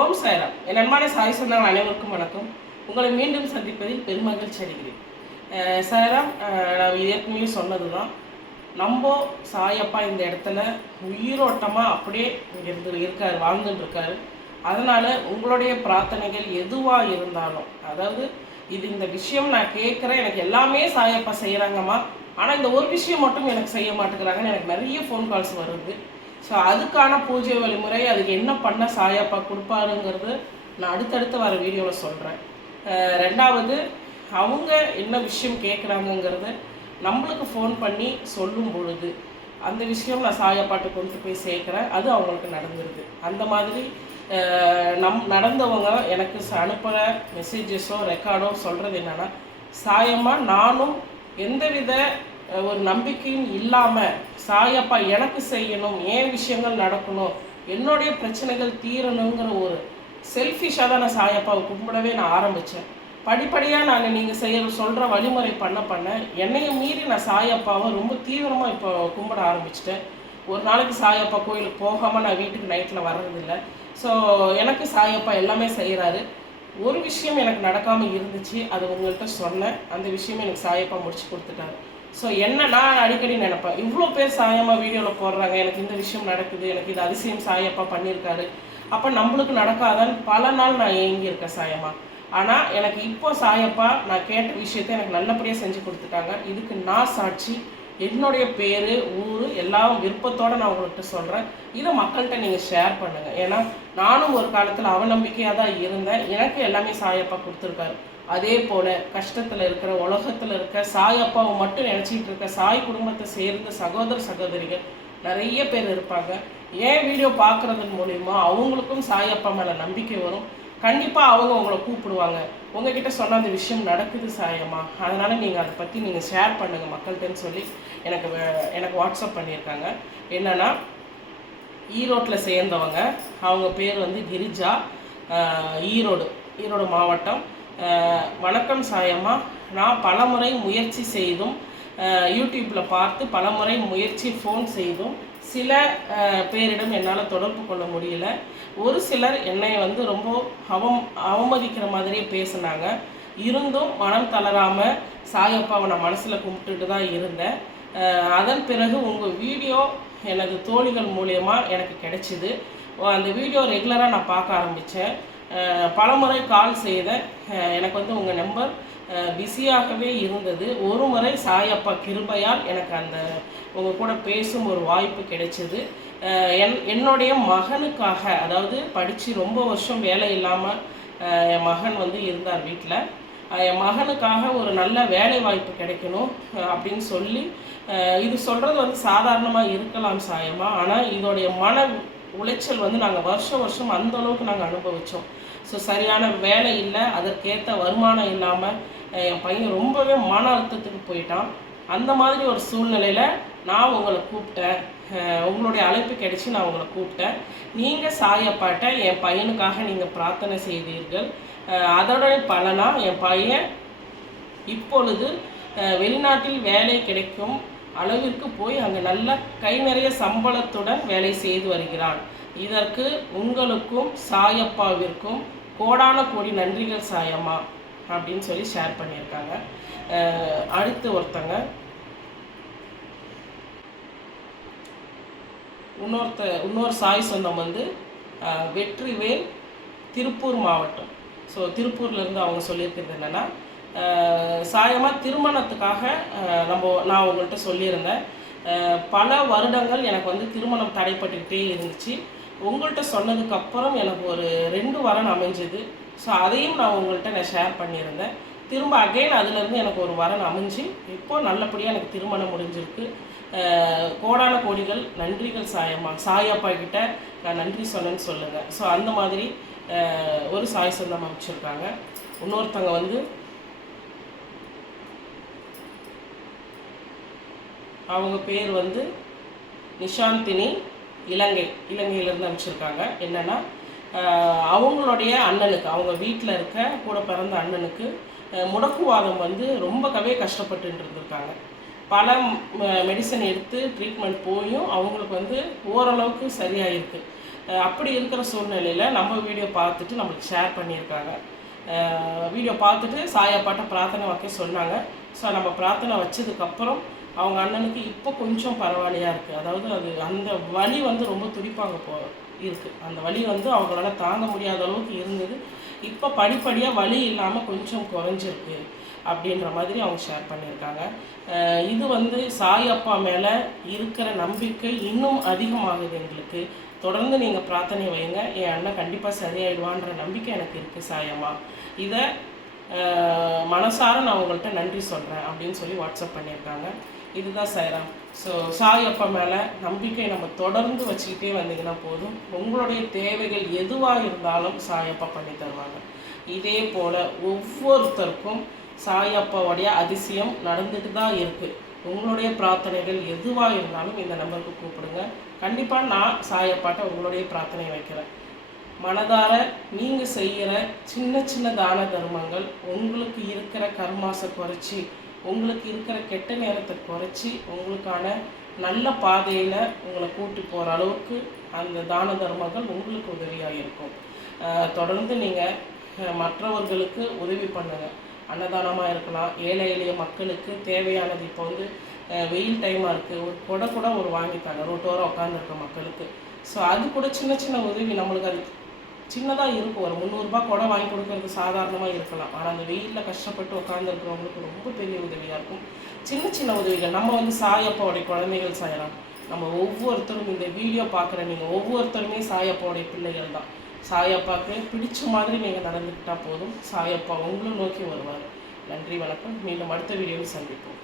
ஓம் சாய்ராம். என் அன்பான சாய் சொந்தங்கள் அனைவருக்கும் வணக்கம். உங்களை மீண்டும் சந்திப்பதில் பெருமகிழ்ச்சி அடைகிறேன். சாய்ராம் நான் ஏற்கனவே சொன்னது தான் நம்ம சாயப்பா இந்த இடத்துல உயிரோட்டமாக அப்படியே இங்கே இருந்து இருக்கார் வாழ்ந்துட்டு இருக்காரு. அதனால் உங்களுடைய பிரார்த்தனைகள் எதுவாக இருந்தாலும் அதாவது இது இந்த விஷயம் நான் கேட்குறேன் எனக்கு எல்லாமே சாயப்பா செய்கிறாங்கம்மா ஆனால் இந்த ஒரு விஷயம் மட்டும் எனக்கு செய்ய மாட்டேங்கிறாங்கன்னு எனக்கு நிறைய ஃபோன் கால்ஸ் வருது. ஸோ அதுக்கான பூஜை வழிமுறை அதுக்கு என்ன பண்ண சாயப்பா கொடுப்பாருங்கிறது நான் அடுத்தடுத்து வர வீடியோவில் சொல்கிறேன் ரெண்டாவது அவங்க என்ன விஷயம் கேட்குறாங்கங்கிறத நம்மளுக்கு ஃபோன் பண்ணி சொல்லும் பொழுது அந்த விஷயம் நான் சாயப்பாட்டு கொண்டு போய் சேர்க்குறேன். அது அவங்களுக்கு நடந்துருது. அந்த மாதிரி நம் நடந்தவங்க எனக்கு அனுப்புகிற மெசேஜஸோ ரெக்கார்டோ சொல்கிறது என்னென்னா சாயமாக நானும் எந்தவித ஒரு நம்பிக்கையும் இல்லாமல் சாயப்பா எனக்கு செய்யணும் ஏன் விஷயங்கள் நடக்கணும் என்னுடைய பிரச்சனைகள் தீரணுங்கிற ஒரு செல்ஃபிஷாக தான் நான் சாயப்பாவை கும்பிடவே நான் ஆரம்பித்தேன் படிப்படியாக நான் நீங்கள் செய்ய சொல்கிற வழிமுறை பண்ண பண்ண என்னையும் மீறி நான் சாயப்பாவை ரொம்ப தீவிரமாக இப்போ கும்பிட ஆரம்பிச்சிட்டேன். ஒரு நாளைக்கு சாயப்பா கோயிலுக்கு போகாமல் நான் வீட்டுக்கு நைட்டில் வர்றதில்ல. ஸோ எனக்கு சாயப்பா எல்லாமே செய்கிறாரு ஒரு விஷயம் எனக்கு நடக்காமல் இருந்துச்சு அது உங்கள்கிட்ட சொன்னேன். அந்த விஷயம் எனக்கு சாயப்பா முடிச்சு கொடுத்துட்டாரு. ஸோ என்ன நான் அடிக்கடி நினைப்பேன் இவ்வளோ பேர் சாயமாக வீடியோவில் போடுறாங்க எனக்கு இந்த விஷயம் நடக்குது எனக்கு இது அதிசயம் சாயப்பா பண்ணியிருக்காரு. அப்போ நம்மளுக்கு நடக்காதான்னு பல நாள் நான் ஏங்கியிருக்கேன் சாயமா. ஆனால் எனக்கு இப்போ சாயப்பா நான் கேட்ட விஷயத்த எனக்கு நல்லபடியாக செஞ்சு கொடுத்துட்டாங்க. இதுக்கு நான் சாட்சி என்னுடைய பேர் ஊர் எல்லாம் விருப்பத்தோடு நான் உங்கள்கிட்ட சொல்கிறேன் இதை மக்கள்கிட்ட நீங்கள் ஷேர் பண்ணுங்கள் ஏன்னா நானும் ஒரு காலத்தில் அவநம்பிக்கையாக தான் இருந்தேன். எனக்கு எல்லாமே சாயப்பா கொடுத்துருக்காரு. அதே போல் கஷ்டத்தில் இருக்கிற உலகத்தில் இருக்க சாயப்பாவை மட்டும் நினச்சிக்கிட்டு இருக்க சாய் குடும்பத்தை சேர்ந்த சகோதர சகோதரிகள் நிறைய பேர் இருப்பாங்க. ஏன் வீடியோ பார்க்குறதன் மூலிமா அவங்களுக்கும் சாய் அப்பா மேலே நம்பிக்கை வரும். கண்டிப்பாக அவங்க உங்களை கூப்பிடுவாங்க. உங்ககிட்ட சொன்ன அந்த விஷயம் நடக்குது சாயம்மா அதனால் நீங்கள் அதை பற்றி நீங்கள் ஷேர் பண்ணுங்கள் மக்கள்கிட்டன்னு சொல்லி எனக்கு எனக்கு வாட்ஸ்அப் பண்ணியிருக்காங்க. என்னென்னா ஈரோட்டில் சேர்ந்தவங்க. அவங்க பேர் வந்து கிரிஜா. ஈரோடு. ஈரோடு மாவட்டம். வணக்கம் சாயம்மா. நான் பலமுறை முயற்சி செய்தும் யூடியூப்பில் பார்த்து பலமுறை முயற்சி ஃபோன் செய்தும் சில பேரிடம் என்னால் தொடர்பு கொள்ள முடியல. ஒரு சிலர் என்னை வந்து ரொம்ப அவம் அவமதிக்கிற மாதிரியே பேசினாங்க. இருந்தும் மனம் தளராமல் சாயப்பாவை நான் மனசில் கும்பிட்டுட்டு தான் இருந்தேன் அதன் பிறகு உங்கள் வீடியோ எனது தோழிகள் மூலயமா எனக்கு கிடைச்சிது. அந்த வீடியோ ரெகுலராக நான் பார்க்க ஆரம்பித்தேன் பலமுறை கால் செய்தேன். எனக்கு வந்து உங்கள் நம்பர் பிஸியாகவே இருந்தது. ஒரு முறை சாயப்பா கிருபையால் எனக்கு அந்த உங்கள் கூட பேசும் ஒரு வாய்ப்பு கிடைச்சிது. என் என்னுடைய மகனுக்காக அதாவது படித்து ரொம்ப வருஷம் வேலை இல்லாமல் என் மகன் வந்து இருந்தார் வீட்டில் என் மகனுக்காக ஒரு நல்ல வேலை வாய்ப்பு கிடைக்கணும் அப்படின்னு சொல்லி இது சொல்கிறது வந்து சாதாரணமாக இருக்கலாம் சாயமாக ஆனால் இதோடைய மன உளைச்சல் வந்து நாங்கள் வருஷம் வருஷம் அந்த அளவுக்கு நாங்கள் அனுபவித்தோம் ஸோ சரியான வேலை இல்லை அதற்கேற்ற வருமானம் இல்லாமல் என் பையன் ரொம்பவே மன அழுத்தத்துக்கு போயிட்டான். அந்த மாதிரி ஒரு சூழ்நிலையில் நான் உங்களை கூப்பிட்டேன். உங்களுடைய அழைப்பு கிடைச்சி நான் உங்களை கூப்பிட்டேன். நீங்கள் சாயப்பாட்ட என் பையனுக்காக நீங்கள் பிரார்த்தனை செய்தீர்கள். அதோடைய அதோட என் பையன் இப்பொழுது வெளிநாட்டில் வேலை கிடைக்கும் அளவிற்கு போய் அங்கே நல்ல கை நிறைய சம்பளத்துடன் வேலை செய்து வருகிறான். இதற்கு உங்களுக்கும் சாயப்பாவிற்கும் கோடான கோடி நன்றிகள் சாயம்மா அப்படின்னு சொல்லி ஷேர் பண்ணியிருக்காங்க. அடுத்து ஒருத்தங்க. இன்னொருத்த இன்னொரு சாய் சொந்தம் வந்து வெற்றிவேல் திருப்பூர் மாவட்டம். ஸோ திருப்பூர்லேருந்து அவங்க சொல்லியிருக்கிறது என்னென்னா சாயமாக திருமணத்துக்காக நம்ம நான் உங்கள்கிட்ட சொல்லியிருந்தேன். பல வருடங்கள் எனக்கு வந்து திருமணம் தடைப்பட்டுக்கிட்டே இருந்துச்சு. உங்கள்கிட்ட சொன்னதுக்கப்புறம் எனக்கு ஒரு ரெண்டு வரன் அமைஞ்சது. ஸோ அதையும் நான் உங்கள்கிட்ட நான் ஷேர் பண்ணியிருந்தேன். திரும்ப அகைன் அதுலேருந்து எனக்கு ஒரு வரன் அமைஞ்சு இப்போ நல்லபடியாக எனக்கு திருமணம் முடிஞ்சிருக்கு. கோடான கோடிகள் நன்றிகள் சாயம்மா. சாயப்பா கிட்ட நான் நன்றி சொன்னேன்னு சொல்லுங்கள் ஸோ அந்த மாதிரி ஒரு சாய் சொந்தம் அமைச்சிருக்காங்க. இன்னொருத்தவங்க வந்து அவங்க பேர் வந்து நிஷாந்தினி இலங்கை இலங்கையிலேருந்து அனுப்பிச்சிருக்காங்க. என்னென்னா அவங்களுடைய அண்ணனுக்கு அவங்க வீட்டில் இருக்க கூட பிறந்த அண்ணனுக்கு முடக்குவாதம் வந்து ரொம்பவே கஷ்டப்பட்டு இருந்திருக்காங்க பல மெடிசன் எடுத்து ட்ரீட்மெண்ட் போயும் அவங்களுக்கு வந்து ஓரளவுக்கு சரியாயிருக்கு. அப்படி இருக்கிற சூழ்நிலையில் நம்ம வீடியோ பார்த்துட்டு நம்மளுக்கு ஷேர் பண்ணியிருக்காங்க. வீடியோ பார்த்துட்டு சாயப்பாட்ட பிரார்த்தனை வைக்க சொன்னாங்க. ஸோ நம்ம பிரார்த்தனை வச்சதுக்கப்புறம் அவங்க அண்ணனுக்கு இப்போ கொஞ்சம் பரவாயில்லையா இருக்குது அதாவது அது அந்த வலி வந்து ரொம்ப துடிப்பாங்க போ இருக்குது அந்த வலி வந்து அவங்களால தாங்க முடியாத அளவுக்கு இருந்தது. இப்போ படிப்படியாக வலி இல்லாமல் கொஞ்சம் குறைஞ்சிருக்கு அப்படின்ற மாதிரி அவங்க ஷேர் பண்ணியிருக்காங்க. இது வந்து சாயப்பா மேலே இருக்கிற நம்பிக்கை இன்னும் அதிகமாகுது எங்களுக்கு. தொடர்ந்து நீங்கள் பிரார்த்தனை வைங்க என் அண்ணன் கண்டிப்பாக சரியாயிடுவான்ற நம்பிக்கை எனக்கு இருக்குது சாயம்மா இதை மனசார நான் உங்கள்கிட்ட நன்றி சொல்கிறேன் அப்படின்னு சொல்லி வாட்ஸ்அப் பண்ணியிருக்காங்க. இதுதான் சைராம் ஸோ சாய் அப்பா மேலே நம்பிக்கை நம்ம தொடர்ந்து வச்சுக்கிட்டே வந்தீங்கன்னா போதும். உங்களுடைய தேவைகள் எதுவாக இருந்தாலும் சாயப்பா பண்ணி தருவாங்க. இதே போல் ஒவ்வொருத்தருக்கும் சாயப்பாவுடைய அதிசயம் நடந்துட்டு தான் இருக்குது உங்களுடைய பிரார்த்தனைகள் எதுவாக இருந்தாலும் இந்த நம்பருக்கு கூப்பிடுங்க. கண்டிப்பாக நான் சாயப்பாட்ட உங்களுடைய பிரார்த்தனை வைக்கிறேன். மனதார நீங்கள் செய்கிற சின்ன சின்ன தான தர்மங்கள் உங்களுக்கு இருக்கிற கர்மாசை குறைச்சி உங்களுக்கு இருக்கிற கெட்ட நேரத்தை குறைச்சி உங்களுக்கான நல்ல பாதையில் உங்களை கூட்டி போகிற அளவுக்கு அந்த தான தர்மங்கள் உங்களுக்கு உதவியாக இருக்கும். தொடர்ந்து நீங்கள் மற்றவர்களுக்கு உதவி பண்ணுங்கள் அன்னதானமாக இருக்கலாம் ஏழை எளிய மக்களுக்கு தேவையானது இப்போ வந்து வெயில் டைமாக இருக்குது ஒரு கொடை கூட ஒரு வாங்கித்தாங்க ரோட்டோரம் உட்காந்துருக்க மக்களுக்கு. ஸோ அது கூட சின்ன சின்ன உதவி நம்மளுக்கு அது சின்னதாக இருக்கும். ஒரு முந்நூறுரூபா கூட வாங்கி கொடுக்கறது சாதாரணமாக இருக்கலாம். ஆனால் அந்த வெயிலில் கஷ்டப்பட்டு உட்காந்துருக்கிறவங்களுக்கு ரொம்ப பெரிய உதவியாக இருக்கும். சின்ன சின்ன உதவிகள். நம்ம வந்து சாயப்பாவுடைய குழந்தைகள் செய்யலாம். நம்ம ஒவ்வொருத்தரும் இந்த வீடியோ பார்க்குற நீங்கள் ஒவ்வொருத்தருமே சாயப்பாவுடைய பிள்ளைகள் தான். சாயப்பாக்கு பிடிச்ச மாதிரி நீங்கள் நடந்துக்கிட்டால் போதும். சாயப்பா உங்களும் நோக்கி வருவார். நன்றி வணக்கம். மீண்டும் அடுத்த வீடியோவில் சந்திப்போம்.